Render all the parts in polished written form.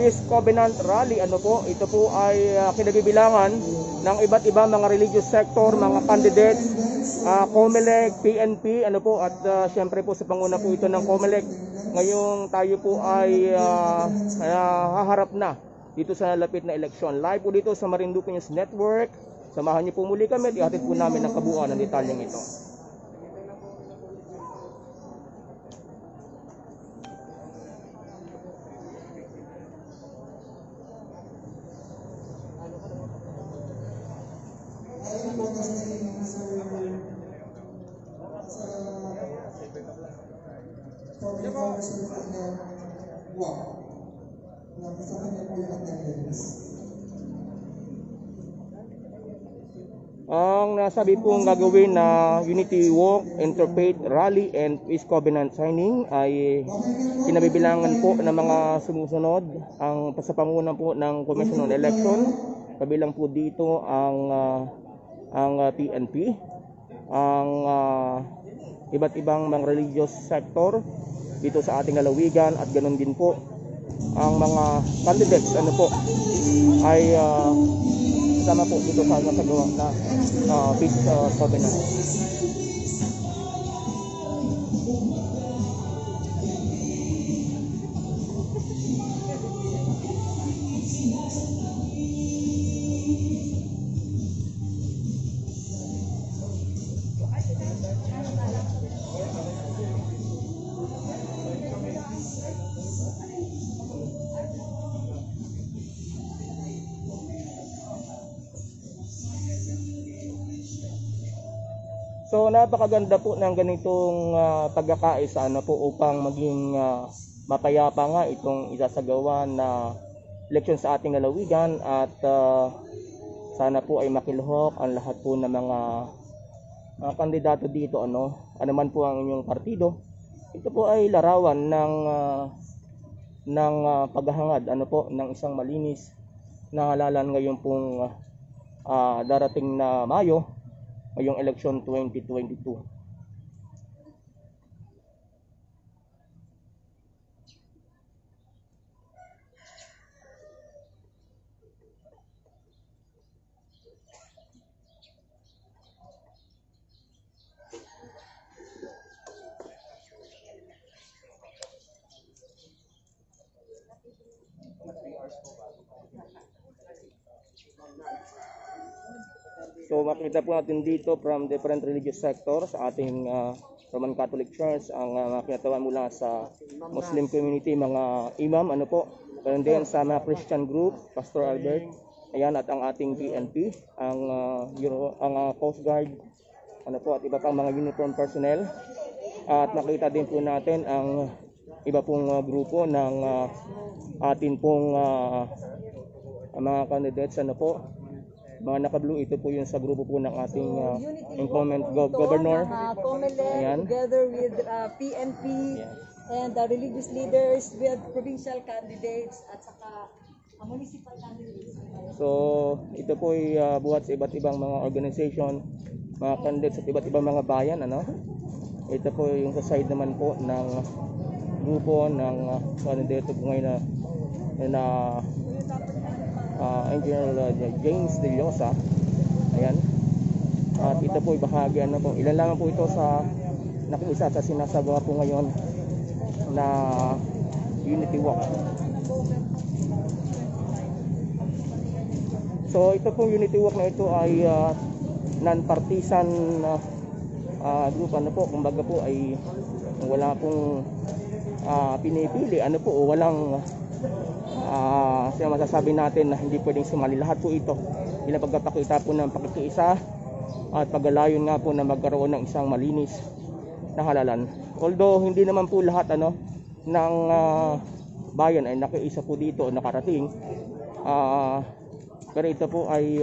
Peace Covenant Rally. Ano po, ito po ay kinabibilangan ng iba't ibang mga religious sector, mga candidates, COMELEC, PNP, ano po, at syempre po sa panguna po ito ng COMELEC. Ngayong tayo po ay haharap na dito sa lapit na eleksyon. Live po dito sa Marinduque News Network. Samahan niyo po muli kami at ihatid po namin ang kabuuan ng detalyeng ito. Ang nasabi pong gagawin na Unity Walk, Interfaith Rally and Peace Covenant Signing ay kinabibilangan po ng mga sumusunod ang pasapangunan po ng Commission on Election. Kabilang po dito ang PNP, ang iba't ibang mga religious sector dito sa ating lalawigan, at ganoon din po ang mga candidates ano po ay kasama po dito sa nasagawa na Peace Covenant. So napakaganda po ng ganitong pagkakaisa po upang maging mapayapa nga itong isasagawa na eleksyon sa ating lalawigan, at sana po ay makiluhok ang lahat po ng mga kandidato dito, ano man po ang inyong partido. Ito po ay larawan ng paghahangad ng isang malinis na halalan ngayon pong darating na Mayo, ngayong election 2022. So makita po natin dito from different religious sectors sa ating Roman Catholic Church, ang kinatawan mula sa Muslim community, mga imam, ganun din sa mga Christian group, Pastor Albert, ayan, at ang ating PNP, ang Coast Guard, at iba pang mga uniform personnel. At makita din po natin ang iba pong grupo ng atin pong mga candidates, mga naka-blue. Ito po yung sa grupo po ng ating incumbent governor. COMELEC, together with PNP, and the religious leaders, with provincial candidates at saka municipal candidates. So ito po ay buhat sa iba't ibang mga organization, mga candidates at iba't ibang mga bayan. Ito po yung sa side naman po ng grupo ng candidato po ngayon na Engineer James De Llosa. Ayan. At ito po ay bahagi ilan lang po ito sa nakiisa sa sinasagawa po ngayon na Unity Walk. So ito pong Unity Walk na ito ay non-partisan group, kumbaga po ay wala pong pinipili, walang masasabi natin na hindi pwedeng sumali. Lahat po ito bilang pagpapakita po ng pakikiisa at paggalayon nga po na magkaroon ng isang malinis na halalan. Although hindi naman po lahat ng bayan ay nakiisa po dito, nakarating, pero ito po ay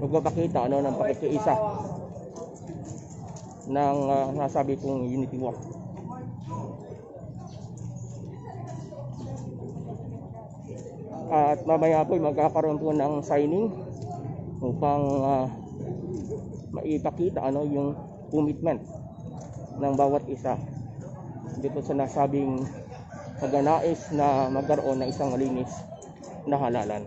magpapakita ng pakikiisa ng nasabi pong Unity Walk. At mamaya po magkakaroon po ng signing upang maipakita yung commitment ng bawat isa dito sa nasabing pagnanais na magkaroon ng isang malinis na halalan.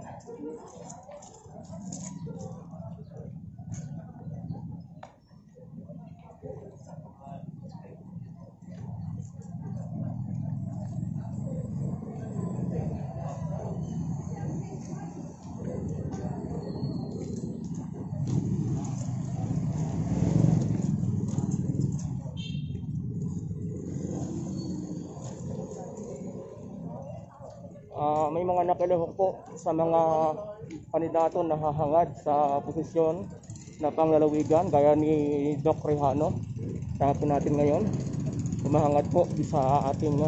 May mga nakilahok po sa mga kandidato na hahangad sa posisyon na panglalawigan gaya ni Doc Rejano. Tanggapin natin ngayon. Humahangad po sa ating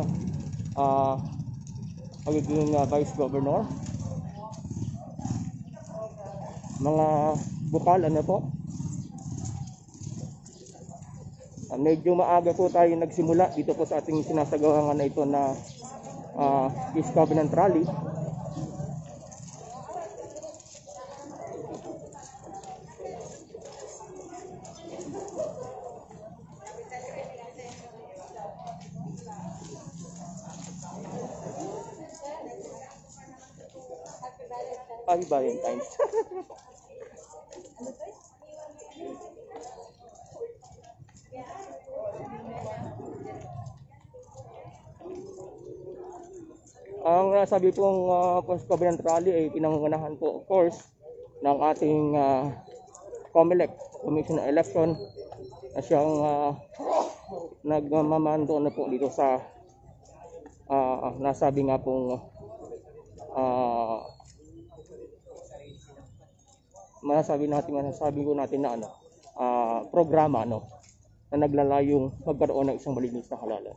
pagiging Vice Governor. Mga bukal, ano po? Medyo maaga po tayo nagsimula dito po sa ating sinasagawangan na ito na Peace Covenant Rally. Happy Valentine's. Ang sabi pong Peace Covenant Rally ay pinangunahan po of course ng ating COMELEC, Commission on Election, na siyang nagmamando na po dito sa nasabi nga pong masasabi natin na programa na naglalayong magkaroon ng isang malinis na halalan.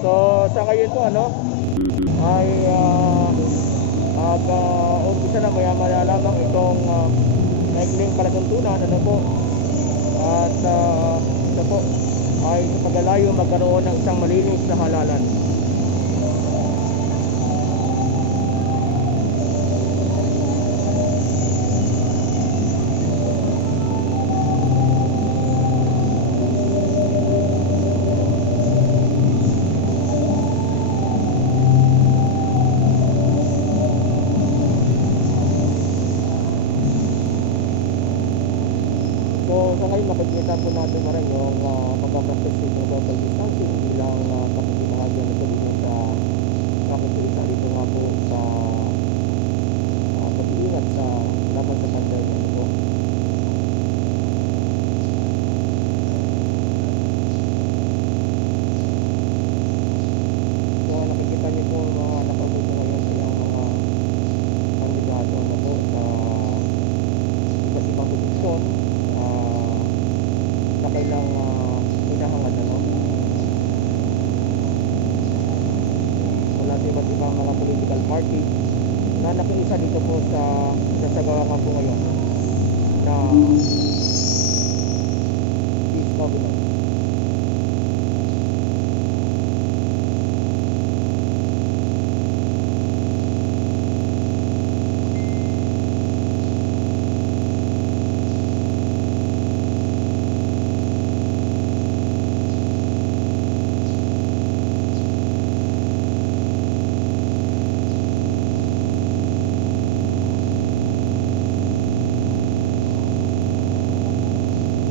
So sa ngayon po ay umpisa na maya-maya lamang itong maikling palatuntunan po. At ito po ay sa paglalayo magkaroon ng isang malinis na halalan. So sa ngayon makikita po natin na rin yung pagpapractice dito sa social distancing bilang kapag-imahagyan ito dito sa kakukulisa dito nga po sa pag-iingat sa laban sa pandemya ito. So nakikita niyo po mga nakabuto ngayon ay ang mga kandidato po sa iba't ibang posisyon na kailang hinahangad mula sa iba't ibang mga political party na nakiisa dito po sa nasagawa po ngayon na peace covenant.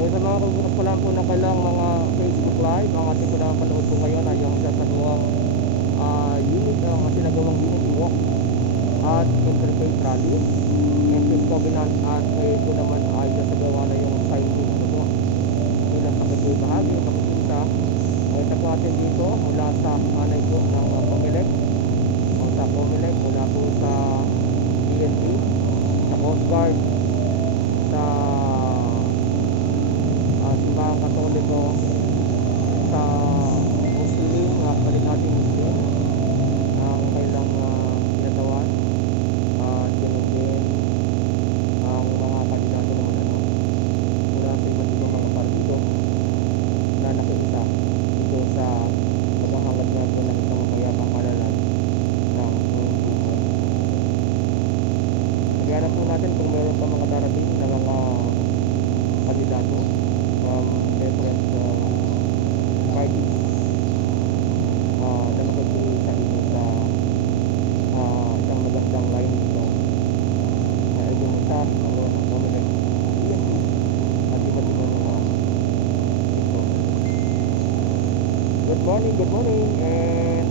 Sa mga kagulat ko lang po na kailang mga Facebook Live, ang ating pinapanood po ngayon ay yung sasagawang sinagawang unity walk at interfaith rally and peace covenant, at ito naman ay sasagawa na yung signing po bilang pakikibahagi o pakikinta. Ito po atin dito mula sa anay po ng Comelec o sa Comelec, mula po sa PNP, sa Coast Guard, sa simbahang Katoliko, sa Muslim, balik natin Muslim ang kailang pinatawan, at ganoon din ang mga kandidato naman mula sa iba't ibang mga partido na nakikita dito sa paghahangad na ito ng isang mayabang halalan ng mundo. Nagyanap po natin kung meron pa mga darating na mga kandidato from different parties na makikita dito sa isang magandang line dito na Edunita, ang Comelec, PNP, at iba't ibang mga ito. Good morning, and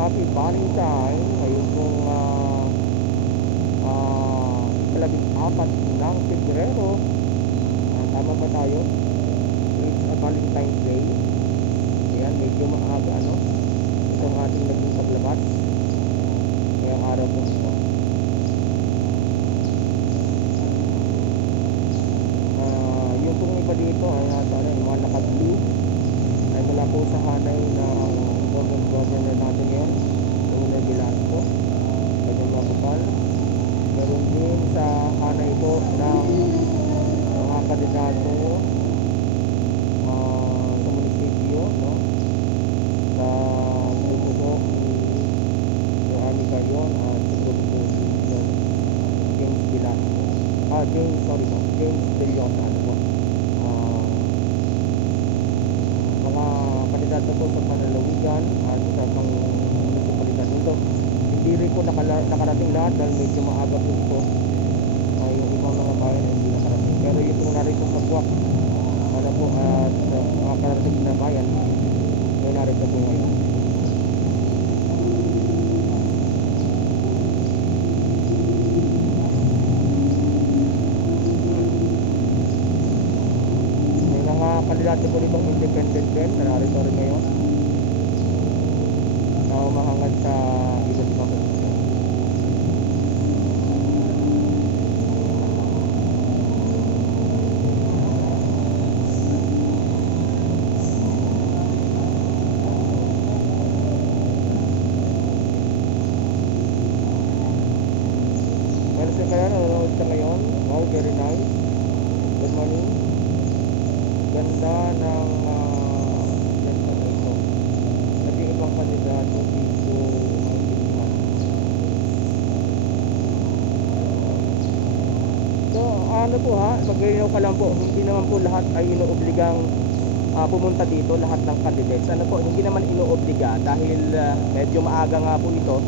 happy Valentine. Ngayon pong ikalabing-apat ng Pebrero. Tama ba tayo? It's a Valentine's Day. Ayan, medyo maaga itong ating naging paglabas ngayong araw po ito. Yung pong iba dito ay mga naka-blue ay mula po sa hanay ng former governor natin ngayon, Governor Velasco, kanyang mga kupal. Meron din sa hanay po ng mga kandidato sa munisipyo, sa grupo po ni Army Carion at sa grupo po si James Velasco, James Bellosa mga kandidato po sa panlalawigan at sa pang munisipalidad nito. Hindi rin po nakarating lahat dahil medyo maaga po ito. Yung ibang mga bayan hindi nakarating, pero yung kung narito sa Buwak po at mga karating na bayan ay narito po ngayon. May mga kandidato po ditong independent din na narito rin ngayon na umahangad sa iba't ibang posisyon. very nice. Good morning. Ganda ng ganda na ito. Naging ibang kandidato dito maintindihan. So, ano po ha, maglilinaw ka lang po, hindi naman po lahat ay inuobligang pumunta dito, lahat ng candidates. Ano po, hindi naman inuobliga dahil medyo maaga nga po ito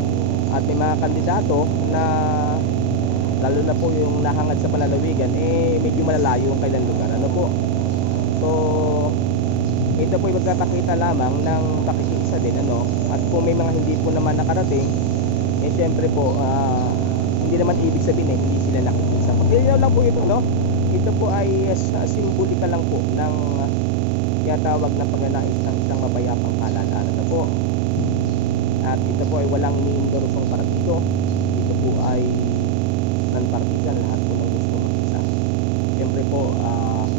at may mga kandidato na lalo na po yung nahangad sa palalawigan, medyo malalayo ang kailang lugar. Ano po? So, ito po ay magkakakita lamang ng pakikisa din, ano? At kung may mga hindi po naman nakarating, syempre po, hindi naman ibig sabihin hindi sila nakikita. Pagkilinaw lang po ito, no? Ito po ay simbolika lang po ng tinatawag na pagnanais ng isang mapayapang halalan. Ano po? At ito po ay walang iniindorosong partido. Ito po ay non-partisan, lahat po ng gusto mag-isa. Siyempre po,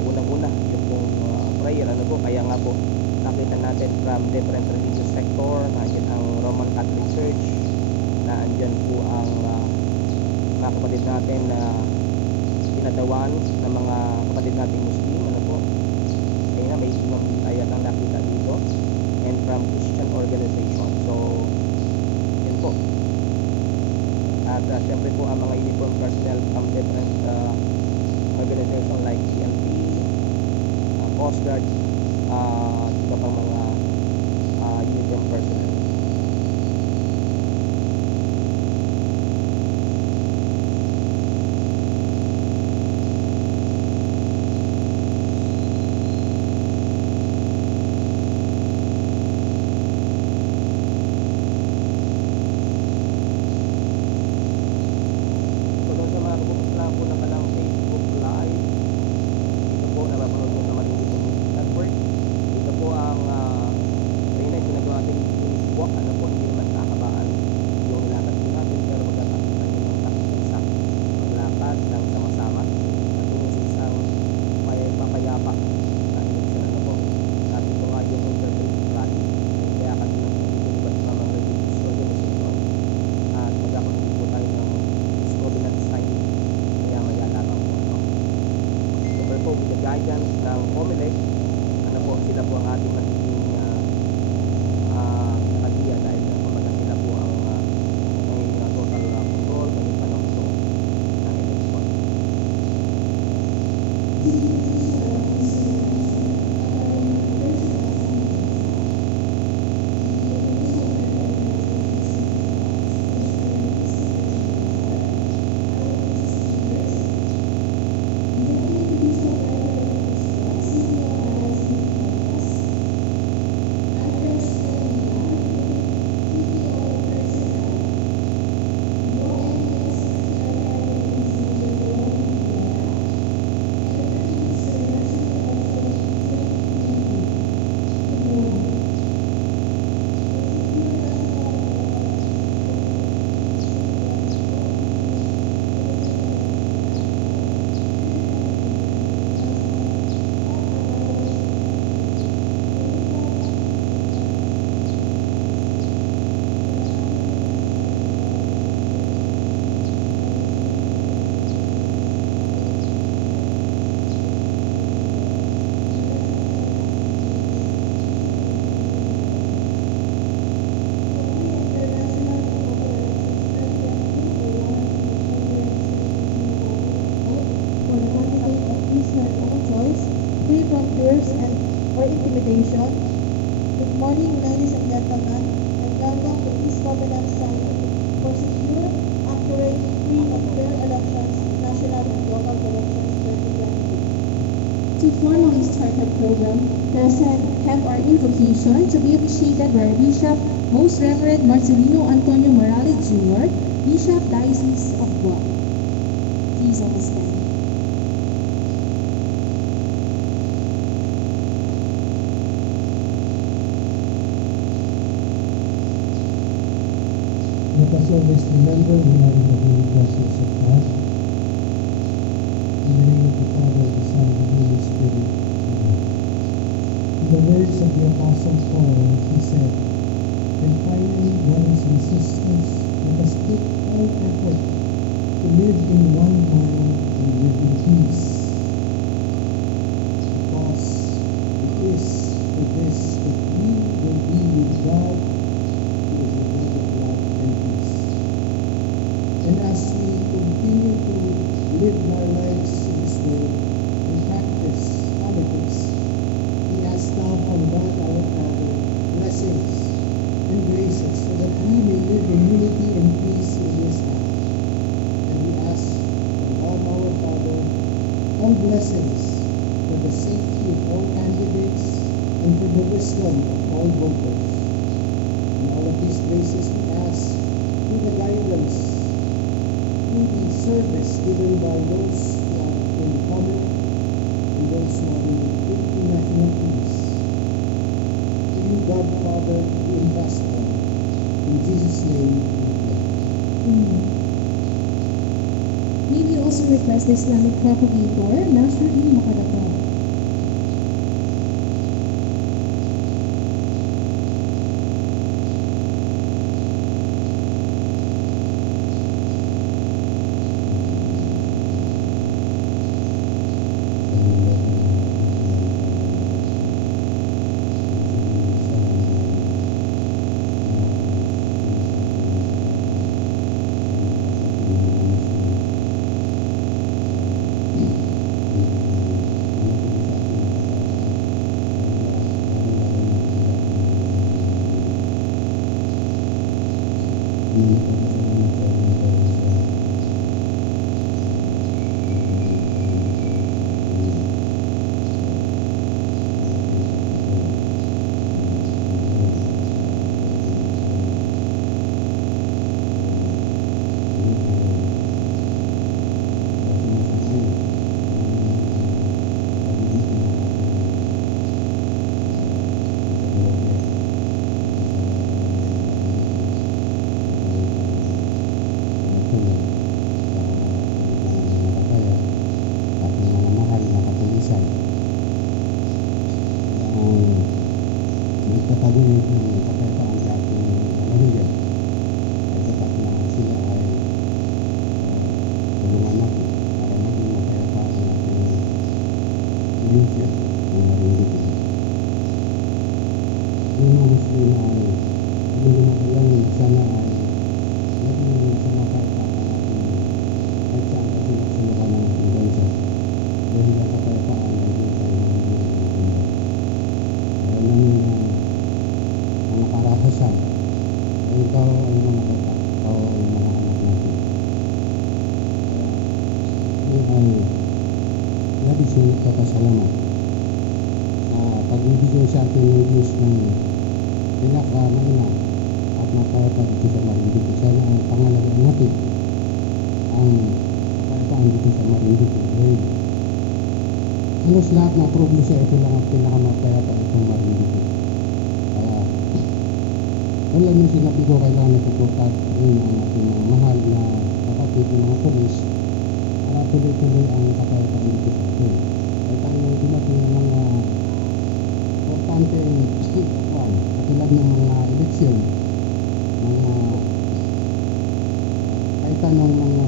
unang-una, yung pong prayer, ano po, kaya nga po, nakita natin from different religious sector, nandiyan ang Roman Catholic Church, na andyan po ang mga kapatid natin na pinatawan ng mga kapatid nating Muslim, ano po, kaya nga may imam ayat ang nakita dito, and from Christian organization. So, yun po. At siyempre po ang mga uniform personnel from different organization like PNP, Coast Guard, iba pang mga uniform personnel. Guidance ng COMELEC, ano po, sila po ang ating magiging pinakadiya dahil kumbaga sila po ang may total control ngayong panahon ito ng election. Free from fears and or intimidation. Good morning, ladies and gentlemen, and welcome to Peace Covenant Summit for secure, accurate, free and fair elections, national and local elections 2022. To formally start the program, present have our invocation to be officiated by our Bishop, Most Reverend Marcelino Antonio Morales Jr., Bishop Diocese of Guam. Please all stand. Let us always remember we are in the holy presence of God. In the name of the Father, the Son, and the Holy Spirit. Amen. In the words of the Apostle Paul, he said, "And finally, brothers and sisters, let us put all effort to to live in one mind and live in peace. Because it is for this that we will be with God, who is the God of love and peace. And as we continue to live our lives in this world and practice politics, we ask now from God our Father blessings and graces so that we may live in unity and peace in this house. And we ask from God our Father all blessings for the safety of all candidates and for the wisdom of all voters. And all of these graces we ask through the guidance, through the service given by those who are in government and those who are in national peace. To you, God Father, we entrust all. In Jesus' name we pray. Amen. May we also request the Islamic propagator, Nasruddin Makadakal. Nagtataguyod ng kapayapaan sa ating pamilya ay dapat na sila ay tulungan natin para maging mapayapa ang ating pamilya ng marindukin. Yung mga Muslim ay hindi lumakilang sana ay naging sa mapayapaan natin kahit saan kasi nagsulukan ng bansa dahil ang kapayapaan ay hindi tayo mabibigyan ng mundo. Ayaw namin na mga karahasan ay ikaw ay mga bata, ikaw ay mga anak natin. Kaya kami ay labis na nagpapasalamat na pagbibigay sa atin ng Diyos ng pinakamainam at mapayapaan dito sa Marinduque. Sana ang pangalagaan natin ang kapayapaan dito sa Marinduque. Dahil halos lahat ng probinsya ito lang ang pinakamapayapaan itong Marinduque. Kaya wala nung sinabi ko kailangan itutukat din ang ating mga mahal na kapatid ng mga polis para tuloy-tuloy ang kapayapaan dito sa atin. Kaya tayong dumating ng mga importanteng katulad ng mga eleksyon, mga kahit anong mga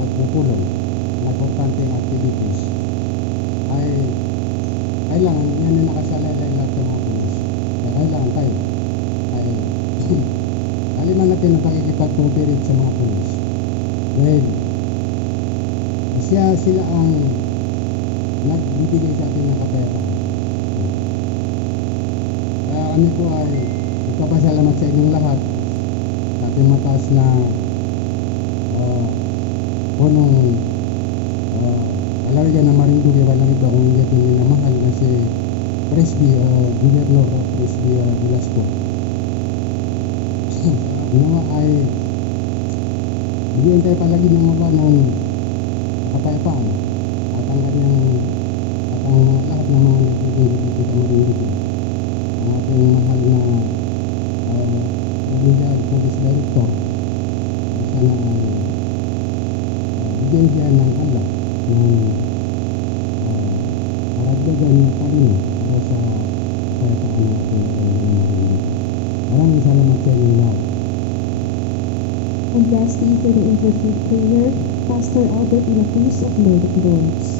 pagpupulong, mga importanteng activities ay kailangan yan na nakasalalay lahat ng mga polis. Kaya kailangan tayo ay kaliman natin ang pakikipag-cooperate sa mga polis. Dahil sila ang nagbibigay sa atin ng kapayapaan. Kaya kami po ay nagpapasalamat sa inyong lahat sa ating mataas na punong alarya ng Marinduque. Walang iba kung hindi ito minamahal na si Presby, Gobernador Presby Velasco. Nawa ay bigyan tayo palagi ng mga ng kapayapaan at ang kanyang at ang lahat ng mga nagtutulong dito sa Marinduque. Ang ating mahal na Provincial Police Director sana ay bigyan siya ng alak ng karagdagan na kanin para sa kapayapaan ng ating Marinduque. Maraming salamat sa inyo lahat. And lastly, for the interfaith prayer, Pastor Albert de la Cruz of Lord of Lords.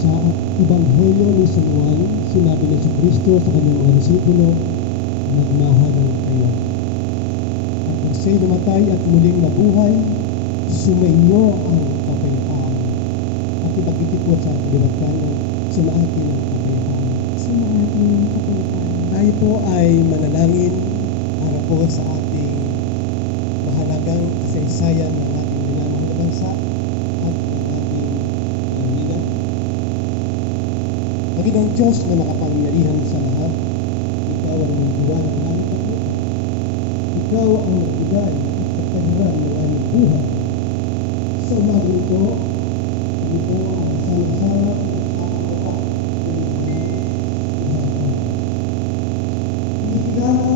Sa Ebanghelyo ni San Juan, sinabi ni Kristo sa kanyang mga disipulo, magmahalan kayo. At kung siya'y namatay at muling nabuhay, sumainyo ang kapayapaan. At ipagkikipot sa kaliwagkan ng sumaatin ang kapayapaan. Sumaatin ng kapayapaan. Tayo po ay manalangin para po sa ating mahalagang kasaysayan ng ating minamahal na bansa at ng ating pamilya. Panginoong Diyos na makapangyarihan sa lahat, Ikaw ang nagdiwa ng langit at lupa. Ikaw ang nagbigay at nagpahiran ng aming buhay. Sa umaga ito, kami po ang sama-sama sa pagkakatawa ng inyong usapan. Inikilala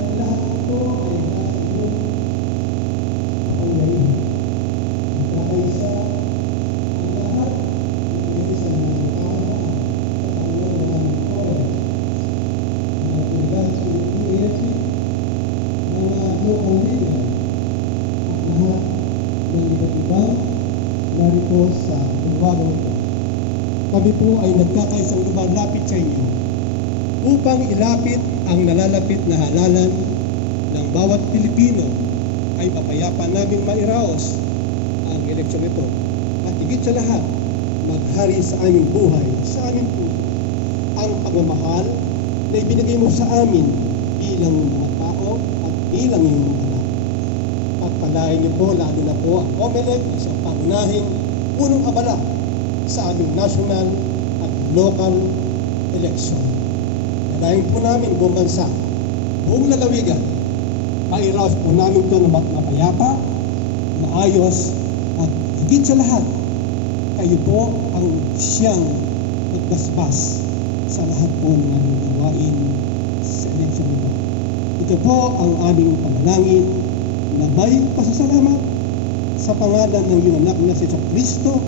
na lahat ito ay nasa iyong kapangyarihan. Nagkakaisa ang lahat ng sa mga kamaan at ang ng aming forest. Mga tuligan sa UAFC, mga local leader, at lahat ng iba't ibang narito sa bulwagang ito. Kami po ay nagkakaisang lumalapit sa inyo upang ilapit ang nalalapit na halalan ng bawat Pilipino ay mapayapa naming mairaos ang eleksyon ito. At higit sa lahat, maghari sa aming buhay, sa aming puso, ang pagmamahal na ibinigay mo sa amin bilang mga tao at bilang iyong mga anak. Pagpalain niyo po, lalo na po ang COMELEC na sa pangunahing punong abala sa aming national at local election. Dahil po namin buong bansa, buong lalawigan, mairaos po namin ito na mapayapa, maayos, at higit sa lahat, kayo po ang siyang magbasbas sa lahat po ng aming gawain sa eleksyon ito. Ito po ang aming panalangin na may pasasalamat sa pangalan ng iyong anak na si Kristo,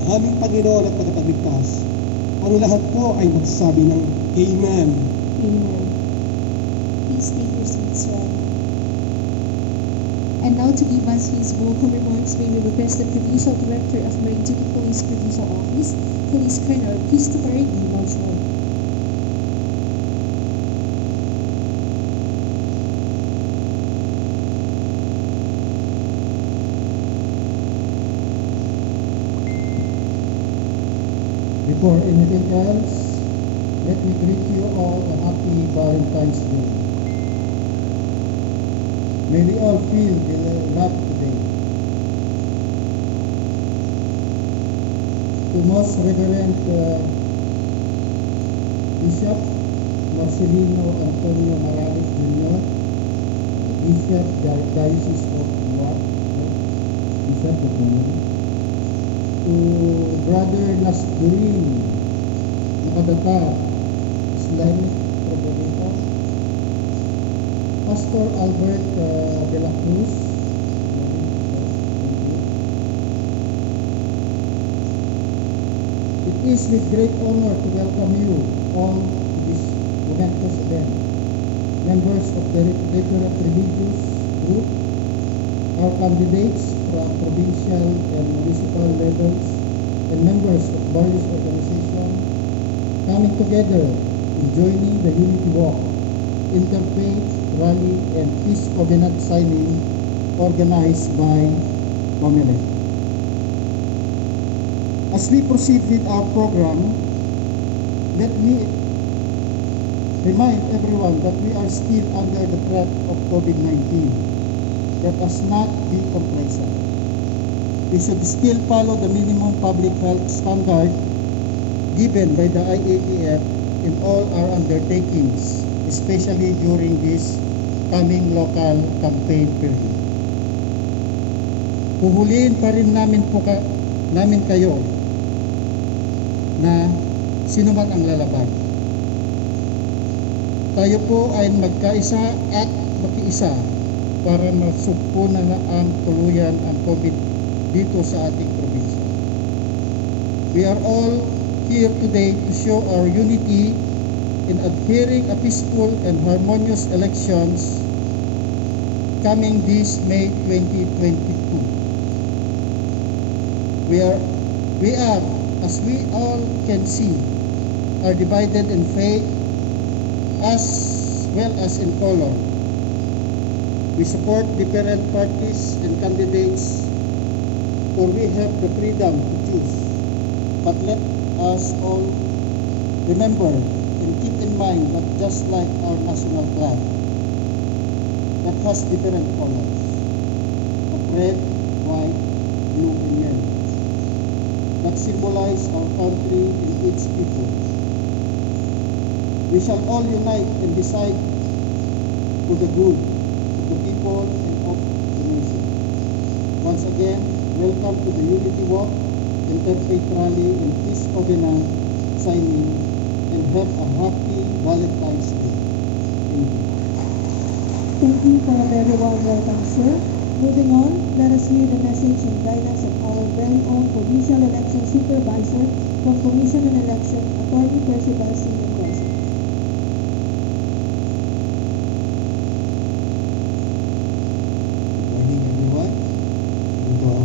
na aming Panginoon at Tagapagligtas. Ang lahat po ay magsabi ng Amen. Amen. Please take your seats, right? And now to give us his welcome remarks, may we request the Provincial Director of Marine Duty Police Provincial Office, Police Colonel Christopher D. Malchoy. Before anything else, let me greet you all a happy Valentine's Day. May we all feel the love today. To Most Reverend Bishop Marcelino Antonio Morales Jr., Bishop Diocese of Guam, Bishop of Guam, to Brother Nasdurin Nakadata, Islamic Probolita, Pastor Albert de la Cruz, it is with great honor to welcome you all to this momentous event. Members of the different religious group, our candidates from provincial and municipal levels, and members of various organizations coming together in joining the Unity Walk, Interfaith Rally, and Peace Covenant signing organized by COMELEC. As we proceed with our program, let me remind everyone that we are still under the threat of COVID-19. Let us not be complacent. We should still follow the minimum public health standard given by the IATF in all our undertakings, especially during this coming local campaign period. Puhuliin pa rin namin kayo na sino man ang lalaban. Tayo po ay magkaisa at makiisa para masugpo na ang tuluyan ang COVID dito sa ating probinsya. We are all here today to show our unity in adhering a peaceful and harmonious elections coming this May 2022. We are, as we all can see, are divided in faith as well as in color. We support different parties and candidates, for we have the freedom to choose. But let us all remember and keep in mind that just like our national flag, that has different colors of red, white, blue, and yellow, that symbolize our country and its people. We shall all unite and decide for the good of the people and of the nation. Once again, welcome to the Unity Walk, Interfaith Rally, and Peace Covenant signing, and have a happy Valentine's Day. Thank you. Thank you for a very warm welcome, sir. Moving on, let us hear the message and guidance of our very own Provincial Election Supervisor from Commission on Election, Attorney Percival C. Mendoza. Good morning, everyone. Into our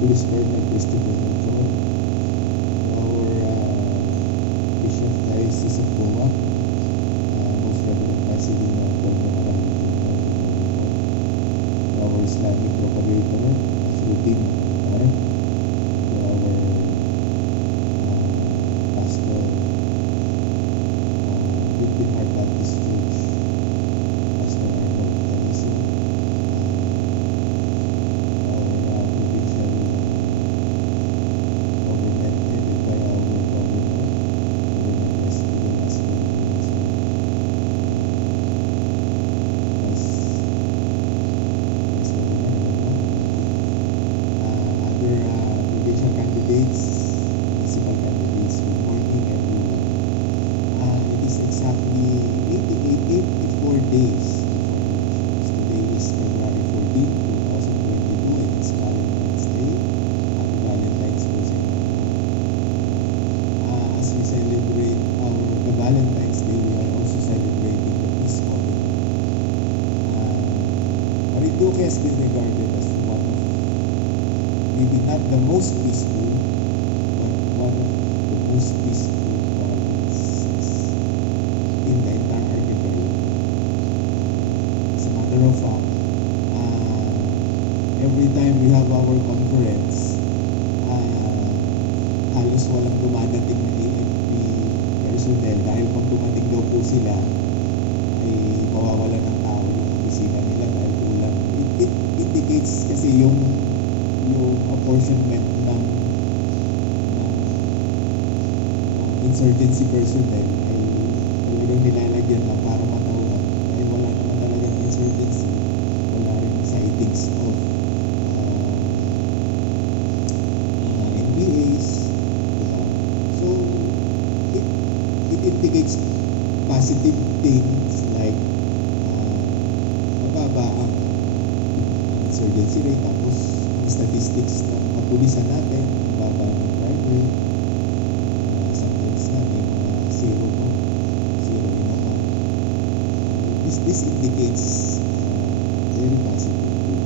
Police Colonel Christopher Melchor, our Bishop Diocese of Goa, Most Reverend Marcelino Antonio Marali Jr., our Islamic Propagator, Shrutin Mukhtar, to our Pastor, Philippine Heart Baptist Church, Pastor Arnold Caliso, our provincial government headed by our governor, Governor Leslie Velasco, other provincial candidates, municipal candidates. Good morning, everyone. It is exactly 84 days before elections. Today is February 14, 2022, and it's Valentine's Day. Happy Valentine's Day sa inyo. As we celebrate the Valentine's Day, we are also celebrating the Peace Covenant. Marinduque has been regarded as one of, maybe not the most peaceful, but one of the most peaceful provinces in the entire archipelago. As a matter of fact, every time we have our conference, halos walang dumadating na AFP personnel dahil pag dumating daw po sila ay mawawala ng tao yung opisina nila dahil kulang. It indicates kasi yung apportionment ng insurgency personnel ay talagang nilalagyan lang para matauhan dahil wala naman talagang insurgency, wala rin sightings of NPAs, diba? So it indicates positive things like mababa ang insurgency rate, tapos statistics ng kapulisan natin, mababa ang crime rate, sometimes na may mga zero in a month. This indicates very positive thing.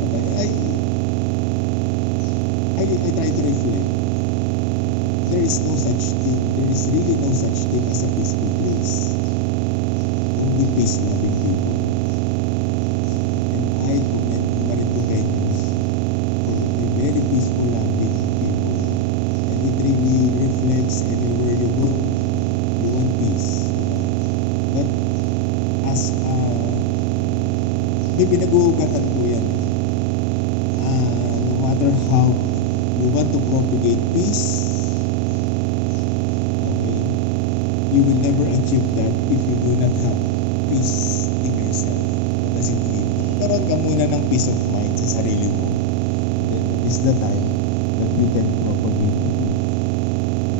But I try to reflect. There is really no such thing as a peaceful place. Only peace-loving people. And I commend Marinduqueños for a very peaceful, loving people. And it really reflects everywhere you go, you want peace. But as may pinag-uugatan po yan. No matter how you want to propagate peace, you will never achieve that if you do not have peace in yourself. What does it mean? Karoon ka muna ng peace of mind sa sarili mo. That is the time that you can propagate peace.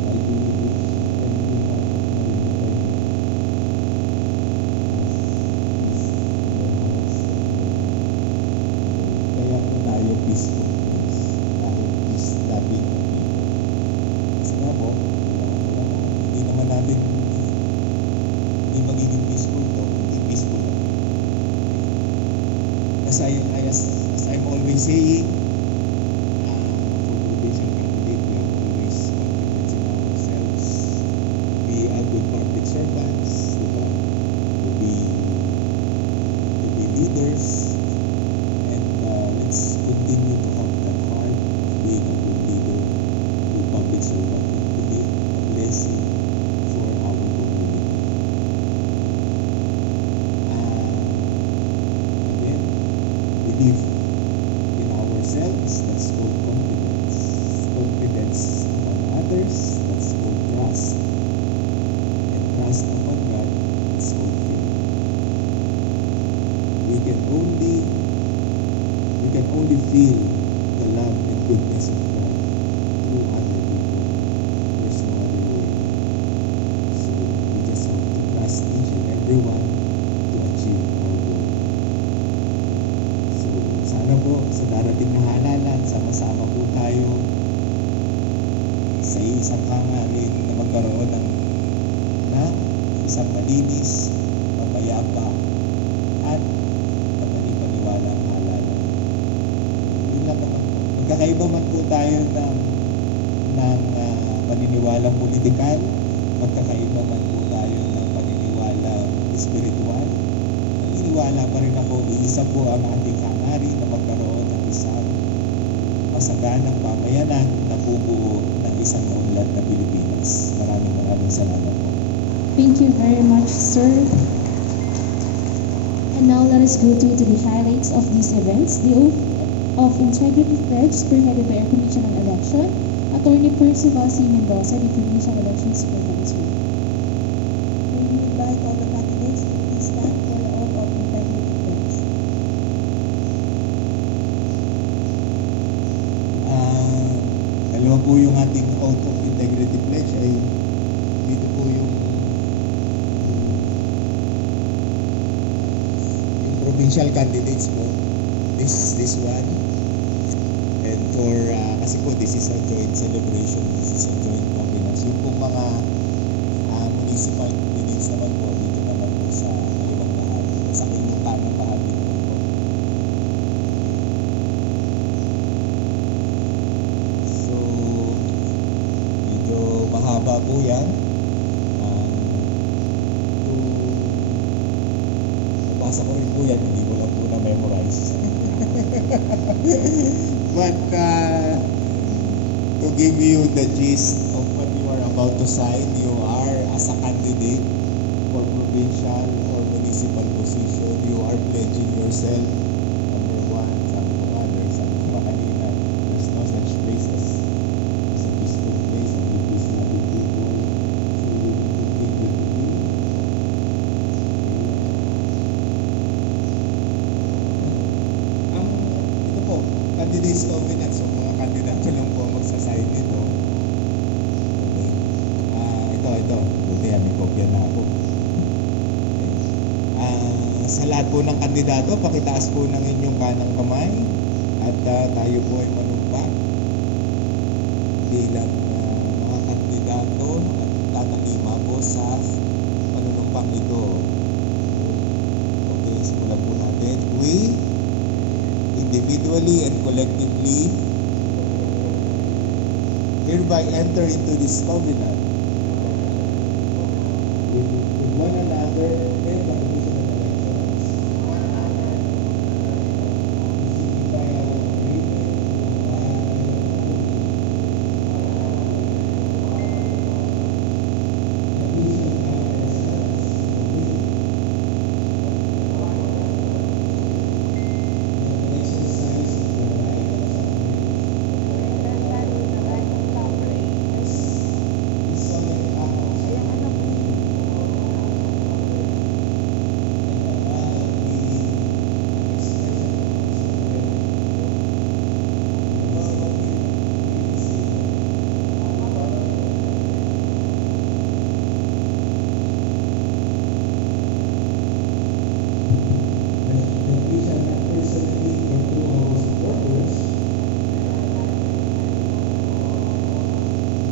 I believe in every part of my life kaya po tayo peaceful place. Dahil peace loving people. Kasi nga po, natin hindi magiging peaceful to, hindi peaceful na. As I'm always saying, for provincial candidate, we have always confidence in ourselves. We are good public servants, diba? To be leaders, and let's continue to have that heart of being a good leader, good public servant, and to be a blessing for our community. Again, believe in ourselves, that's called confidence. Confidence upon others, that's called trust. And trust upon God, it's called faith. We can only feel the love and goodness of God through other people. There's no other way. So we just have to trust each and every one to achieve our goal. So sana po sa darating na halalan, sama-sama po tayo sa isang hangarin na magkaroon ng isang malinis, mapayapa, at kapanipaniwalang halalan. Yun lang naman po. Magkakaiba man po tayo ng paniniwalang politikal, magkakaiba man po tayo ng paniniwalang espiritual, naniniwala pa rin ako, iisa po ang ating hangarin na magkaroon ng isang masaganang pamayanan na bubuo ng isang maunlad na Pilipinas. Maraming salamat po. Thank you very much, sir. And now let us go to the highlights of these events. The oath of integrity pledge spearheaded by our Commission on Election, Attorney Percival C. Mendoza, the Provincial Elections Supervisor. May we invite all the candidates to please stand for the oath of integrity pledge. Dalawa po yung ating oath of integrity pledge ay dito po yung provincial candidates po. This one. And for kasi po this is a joint celebration, this is a joint combination. Yung po mga municipal candidates naman po dito naman po sa kaliwang bahagi, sa kanang bahagi naman po. So medyo mahaba po yan. Nabasa ko rin po yan, hindi ko lang po na-memorize. But to give you the gist of what you are about to sign, you are as a candidate for provincial or municipal position, you are pledging yourself. Number one, sabi ko kanina, there's no such place as a peaceful place, a peace-loving people. So you need to think with the ito po, candidates covenant. So mga kandidato lang po ang magsasign dito. Okay. Ito. Buti yan, may kopya na ako. Okay. Sa lahat po ng kandidato, pakitaas po ng inyong kanang kamay at tayo po ay manumpa bilang mga kandidato at tatalima po sa panunumpang ito. Okay, simulan po natin. We individually and collectively hereby enter into this covenant with one another and the Commission on Elections to signify our agreement to abide by the we shall bind ourselves with exercise of the right of suffrage, the solemn act of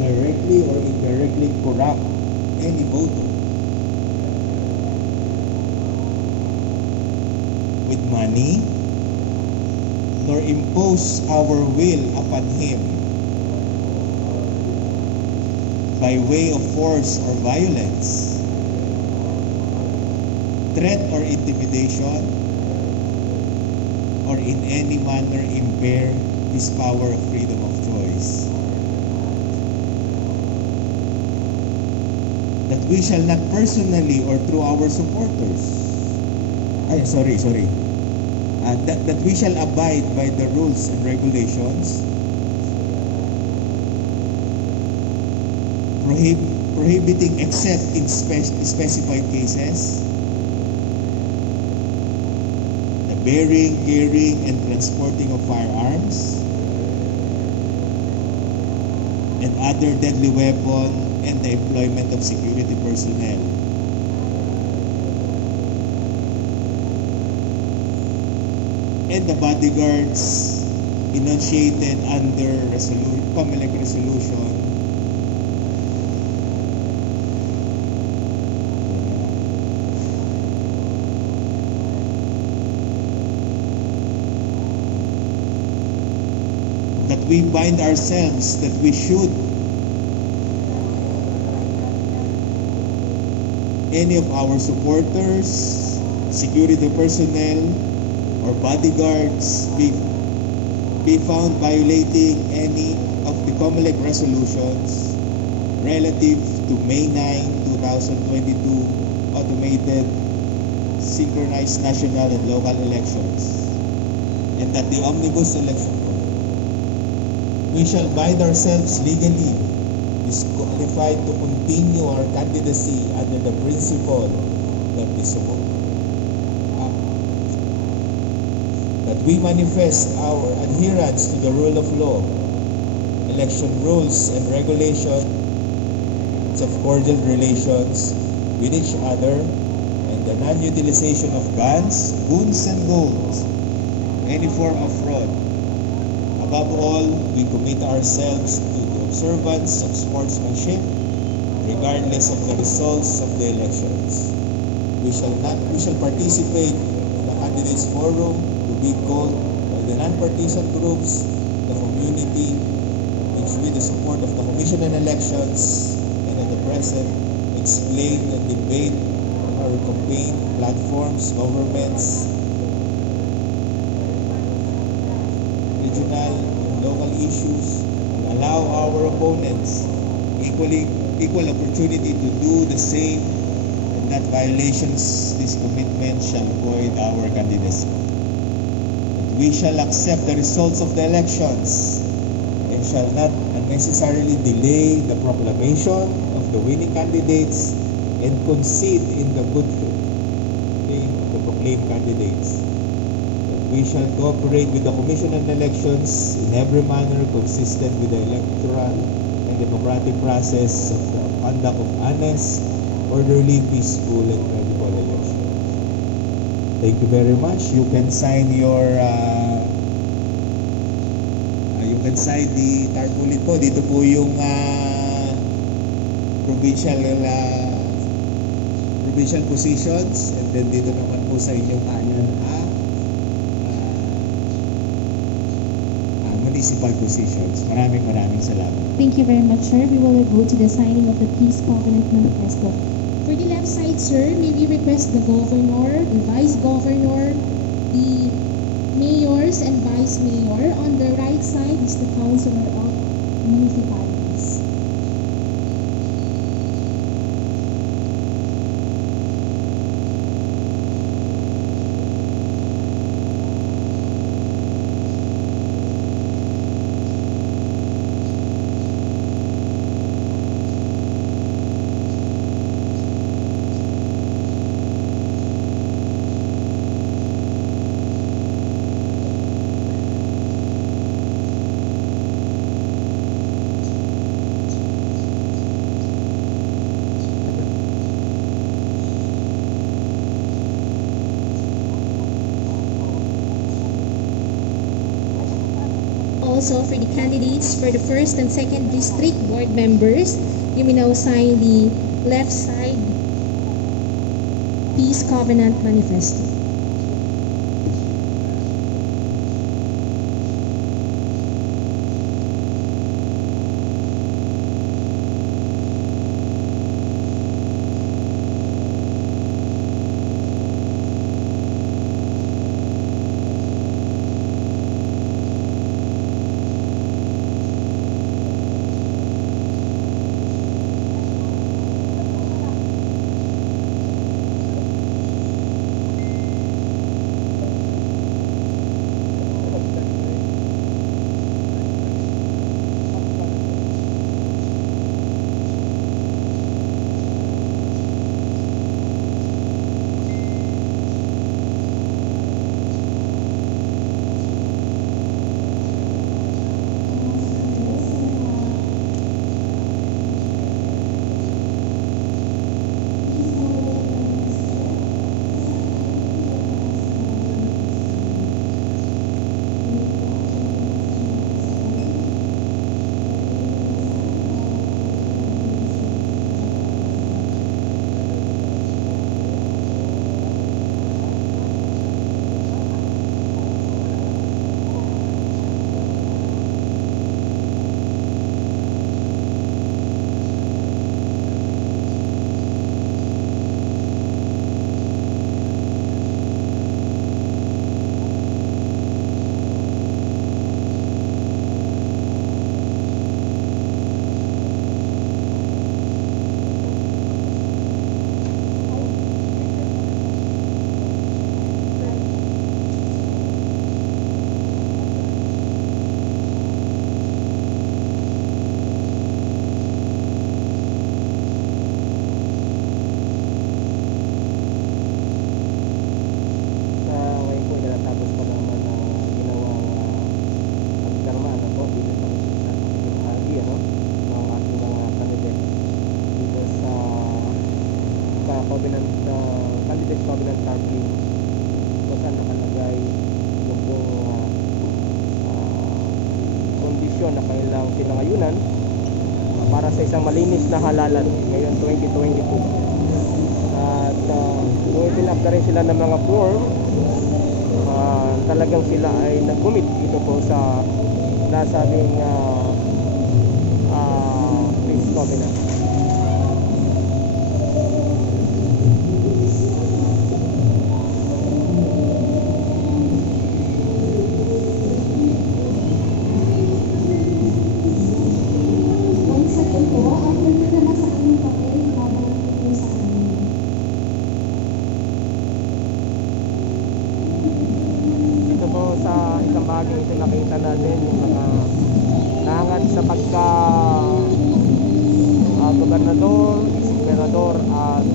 directly or indirectly corrupt any voter with money, nor impose our will upon him by way of force or violence, threat or intimidation, or in any manner impair his power of freedom of choice. That we shall not personally or through our supporters, that we shall abide by the rules and regulations, prohibiting except in specified cases, the bearing, carrying, and transporting of firearms, and other deadly weapon, and the employment of security personnel. And the bodyguards enunciated under COMELEC resolution that we bind ourselves that we should any of our supporters, security personnel, or bodyguards be found violating any of the COMELEC resolutions relative to May 9, 2022 automated synchronized national and local elections, and that the omnibus election we shall bind ourselves legally disqualified to continue our candidacy under the principle that that we manifest our adherence to the rule of law, election rules and regulations of cordial relations with each other, and the non-utilization of guns, goons, and goals, any form of fraud. Above all, we commit ourselves to the observance of sportsmanship, regardless of the results of the elections. We shall participate in the candidates forum to be called by the non-partisan groups, the community, which with the support of the Commission on Elections, and at the present, explain and debate on our campaign platforms, governments, regional and local issues, and allow our opponents equal opportunity to do the same, and that violations this commitment shall void our candidacy. That we shall accept the results of the elections and shall not unnecessarily delay the proclamation of the winning candidates and concede in the good faith of the proclaimed candidates. We shall cooperate with the Commission on Elections in every manner consistent with the electoral and democratic process of the conduct of honest, orderly, peaceful, and credible elections. Thank you very much. You can sign the tarpaulin po. Dito po yung provincial positions, and then dito naman po sa inyong kanan municipal positions. Maraming salamat. Thank you very much, sir. We will go to the signing of the Peace Covenant Manifesto. For the left side, sir, may we request the governor, the vice governor, the mayors and vice mayor. On the right side is the councilor of municipalities. Also, for the candidates for the 1st and 2nd district board members, you may now sign the left side, Peace Covenant Manifesto. Candidates Covenant Sampling kung saan nakalagay yung kondisyon na kailang pinangayunan para sa isang malinis na halalan ngayon 2022. At nung up na rin sila ng mga form, talagang sila ay nag-commit dito po sa nasabing Peace Covenant. Ito nakita natin yung mga nangangad sa pagka gobernador, vice-gobernador at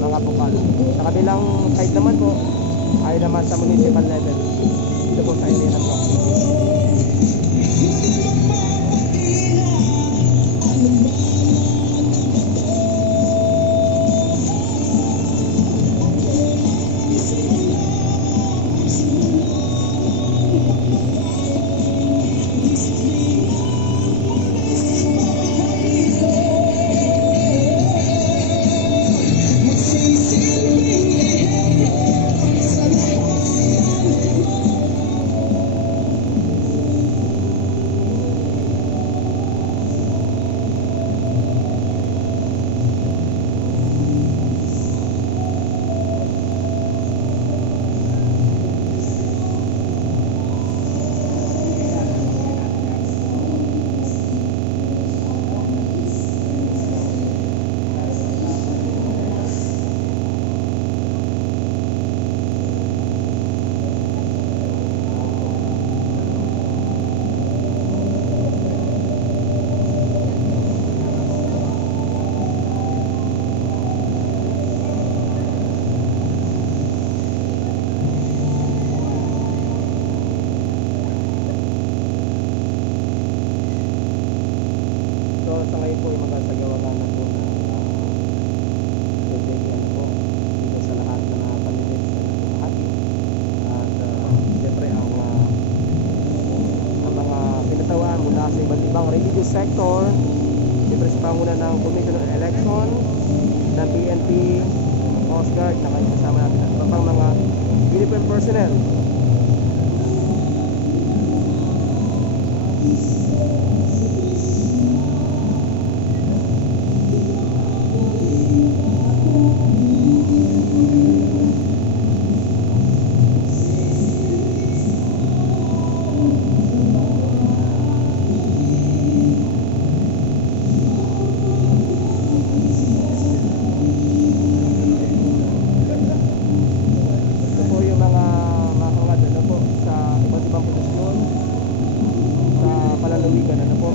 mga bukal. Sa kabilang side naman po ay naman sa municipal level dito po sa Ilinan po. Sa ngayon po ay magsasagawa na po ng dito sa lahat ng mga candidates na nagpapahati. At siyempre ang mga pinatawan mula sa iba't ibang religious sector, siyempre sa panguna ng Commission on Election, ng PNP, Coast Guard, na kayo kasama natin at iba pang mga uniform personnel. Ito po yung mga hangad ano po sa iba't ibang posisyon sa pananawigan ano po.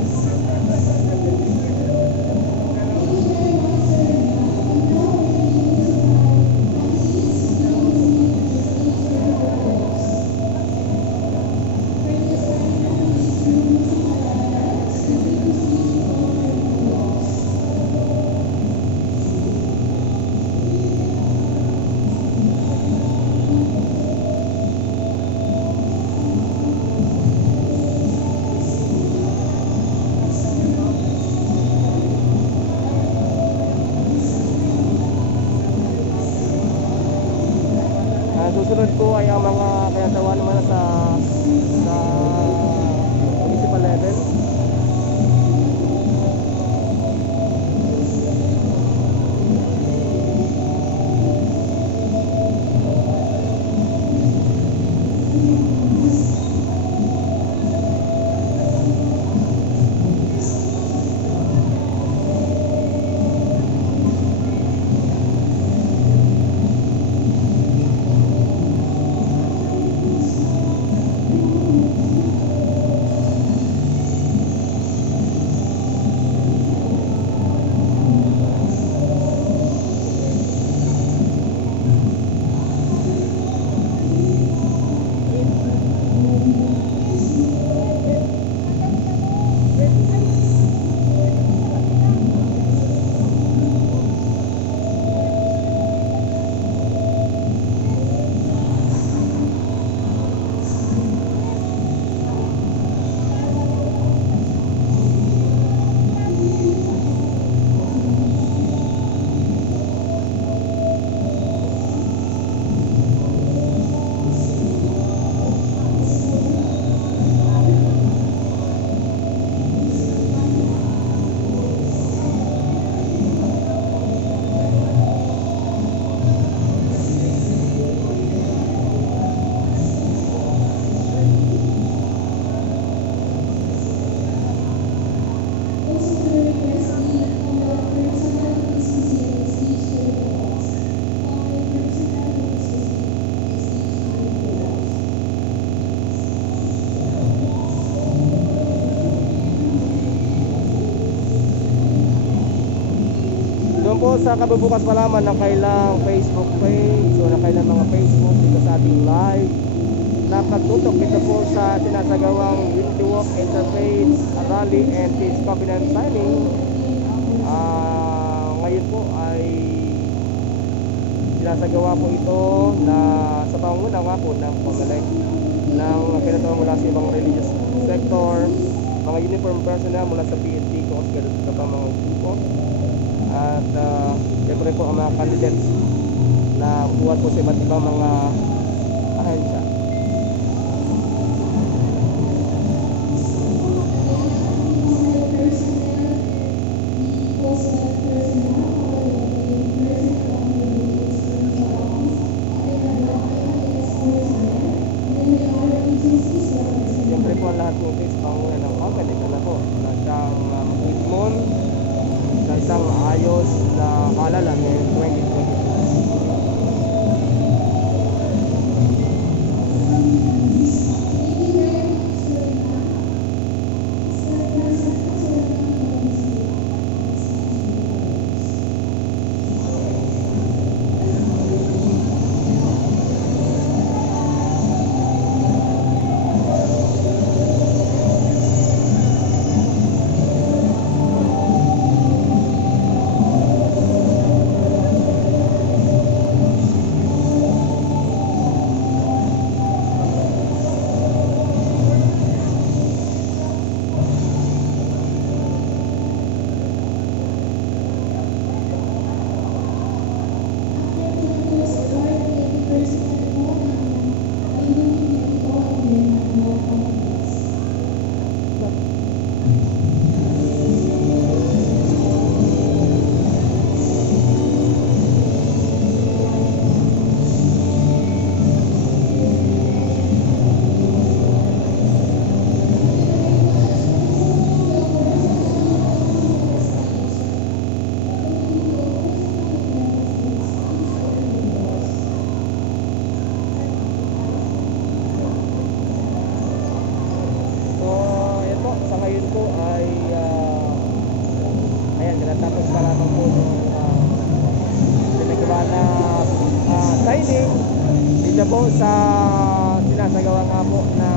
Susunod po ay ang mga kinatawan naman sa municipal level. Doon po sa kabubukas malaman ng kailang Facebook page o ng kailang mga Facebook dito sa ating live na pagtutok ito po sa sinasagawang Unity Walk Interfaith Rally and Peace Covenant Signing. Ngayon po ay sinasagawa po ito na sa pangunguna nga po ng pamalag ng pinatawag mula sa ibang religious sector, mga uniform personnel mula sa PNP, Coast Guard at iba pang mga grupo. At siyempre po ang mga candidates na buhat po sa iba't ibang mga ahensya. Siyempre po ang lahat po ito sa pangunguna ng company na po na siyang mag-ismon sa isang ayos na halalan ngayong 2022. sa sinasagawa nga po na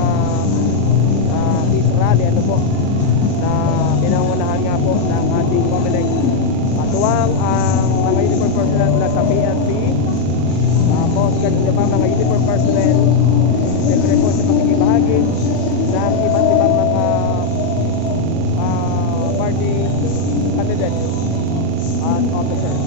peace rally, ano po, na pinangunahan nga po ng ating COMELEC. Katuwang ang mga uniform personnel mula sa PNP, tapos ganito pa mga uniform personnel, siyempre po sa pakikibahagi ng iba't ibang mga party candidates at officers.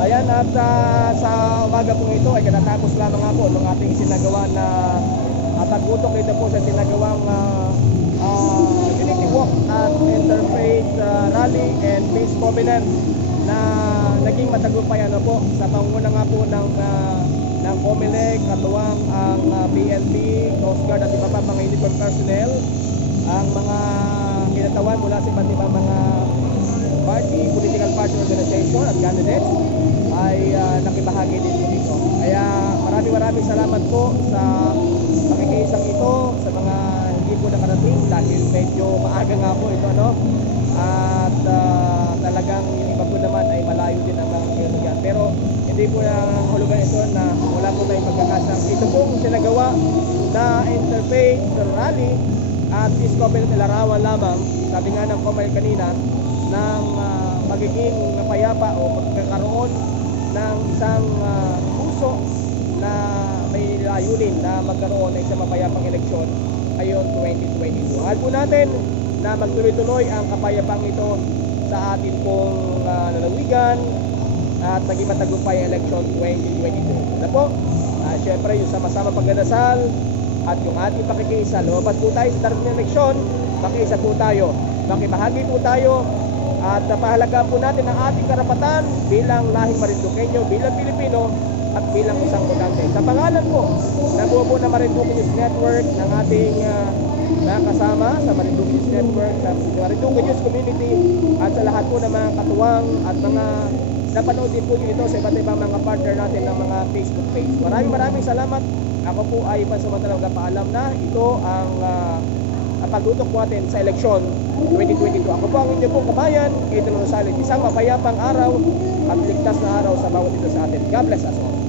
Ayan, at sa umaga pong ito ay katatapos lamang nga po ng ating isinagawa na pagbutok dito po sa sinagawang Unity Walk at Interfaith Rally and Peace Covenant na naging matagumpay ano po sa pangunguna nga po ng COMELEC, katuwang ang PNP, Coast Guard at iba pa mga uniform personnel, ang mga kinatawan mula sa iba't ibang mga party, political party organization at candidates ay nakibahagi din po dito. Kaya maraming salamat po sa pakikiisang ito sa mga hindi po nakarating dahil medyo maaga nga po ito, ano? At talagang yung iba po naman ay malayo din ang mga kailangan. Pero hindi po ang hulugan ito na wala po tayong pagkakasang. Ito pong sinagawa na Interfaith Rally at Peace Covenant Ilarawan lamang, sabi nga ng COMELEC kanina, ng magiging mapayapa o magkakaroon ng isang puso na may layunin na magkaroon ng isang mapayapang eleksyon ngayon 2022. Hangad po natin na magtuloy-tuloy ang kapayapang ito sa atin pong lalawigan at naging matagumpay ang eleksyon 2022. Na po, syempre yung sama-sama pagdadasal at yung ating pakikiisa, lumabas po tayo sa darating na eleksyon, makiisa po tayo, makibahagi po tayo, at napahalagaan po natin ang ating karapatan bilang lahing Marinduqueño, bilang Pilipino at bilang isang botante. Sa pangalan po ng buo po na Marinduque News Network, ng ating mga kasama sa Marinduque News Network, sa Marinduque News Community at sa lahat po ng mga katuwang at mga napanood din po nyo ito sa iba't ibang mga partner natin ng mga Facebook page. Maraming salamat. Ako po ay pansamantalang paalam na ito ang pagtutok po natin sa eleksyon 2022. Ako po ang inyong pong kabayan, Adrian Rosales, isang mapayapang araw at ligtas na araw sa bawat isa sa atin. God bless us all.